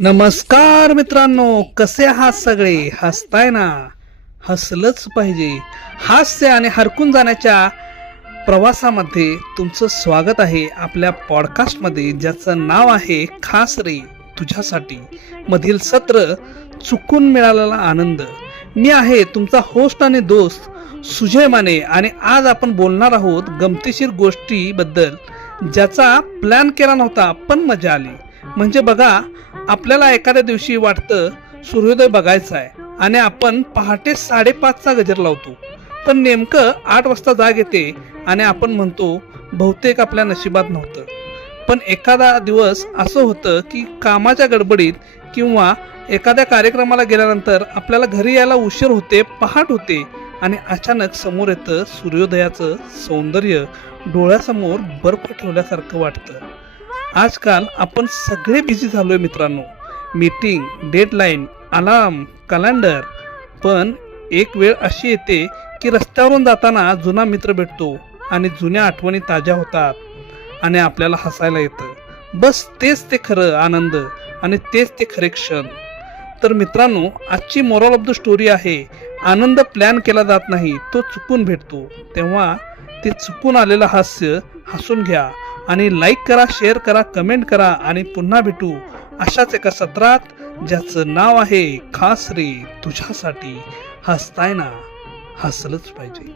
नमस्कार मित्रांनो कसे आहात सगळे? हसताय ना? हसलंच पाहिजे. हास्य आणि हरकून जाण्याच्या प्रवासामध्ये तुमचं स्वागत आहे आपल्या पॉडकास्टमध्ये ज्याचं नाव आहे खास रे तुझ्यासाठी. मधील सत्र चुकून मिळालेला आनंद. मी आहे तुमचा होस्ट आणि दोस्त सुजय माने आणि आज आपण बोलणार आहोत गमतीशीर गोष्टीबद्दल ज्याचा प्लॅन केला नव्हता पण मजा आली. म्हणजे बघा आपल्याला एखाद्या दिवशी वाटतं सूर्योदय बघायचा आहे आणि आपण पहाटे साडेपाचचा गजर लावतो. पण नेमकं आठ वाजता जाग येते आणि आपण म्हणतो बहुतेक आपल्या नशिबात नव्हतं. पण एखादा दिवस असं होतं की कामाच्या गडबडीत किंवा एखाद्या कार्यक्रमाला गेल्यानंतर आपल्याला घरी यायला उशीर होते पहाट होते आणि अचानक समोर येतं सूर्योदयाचं सौंदर्य डोळ्यासमोर बर्फ ठेवल्यासारखं वाटतं. आजकाल आपण सगळे बिझी झालोय मित्रांनो. मीटिंग डेडलाईन अलार्म कॅलेंडर पण एक वेळ अशी येते की रस्त्यावरून जाताना जुना मित्र भेटतो आणि जुन्या आठवणी ताज्या होतात आणि आपल्याला हसायला येतं. बस तेच ते खरं आनंद आणि तेच ते खरे क्षण. तर मित्रांनो आजची मॉरल ऑफ द स्टोरी आहे आनंद प्लॅन केला जात नाही तो चुकून भेटतो. तेव्हा ते चुकून आलेलं हास्य हसून घ्या. आणि लाईक करा शेअर करा कमेंट करा आणि पुन्हा भेटू अशाच एका सत्रात ज्याचं नाव आहे खास रे तुझ्यासाठी. हसताय ना हसलंच पाहिजे.